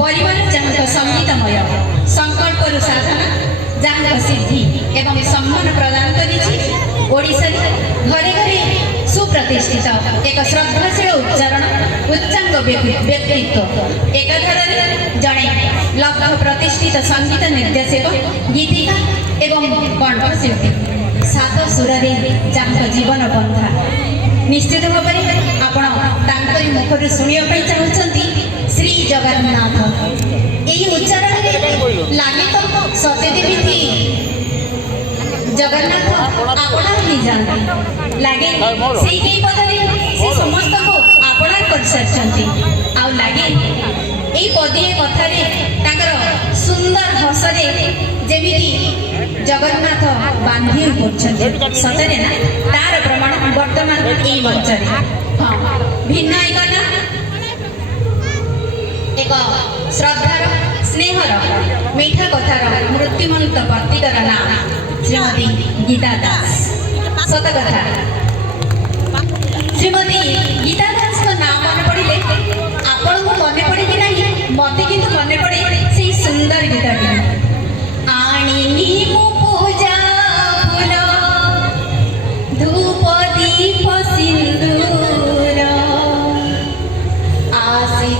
परिवार जहाँ संगीतमय संकल्प साधना जहाँ सिद्धि एवं सम्मान प्रदान करिछी घरे घरे सुप्रतिष्ठित एक श्रद्धाशील उच्चारण उच्चांग व्यक्तित्व एकाधार जड़े लक्ष प्रतिष्ठित संगीत निर्देशक गीतिका एवं कंठशिल्पी सात सुर जहाँ जीवन बंधा निश्चित भाव में आपण मुखर शुणा चाहते श्री जगन्नाथ यही उच्चारण लगे तो सत्यदेवी जगन्नाथ आपणा ही जानते लगे से पदे से समस्त को आपणा कर सारी लगे यही पदिए कथार सुंदर हसरे जमी जगन्नाथ बांधी कर सतरे ना तार प्रमाण वर्तमान यही मंच हाँ भिन्न एक श्रद्धार स्नेहर मीठा कथार मृत्युमंत प्रतीकर नाम श्रीमती गीता दास सत कथा श्रीमती गीता दास का नाम मन पड़े आपण को मन पड़े कि नहीं मत कि मन पड़े से सुंदर गीता आनी पूजा फूल धूप दीप सिंदूर आसी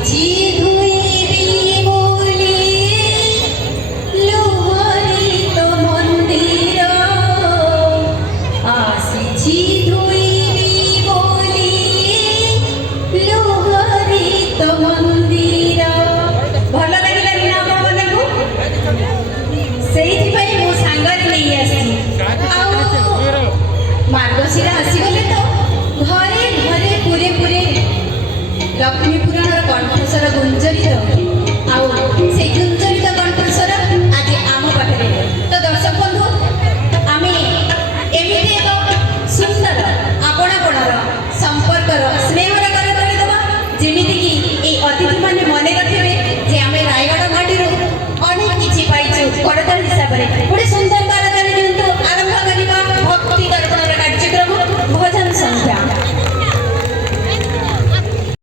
मार्गशीरा आसीगले तो घरे घरे पूरे पूरे लक्ष्मी पुराण कंठस्वर गुंजरित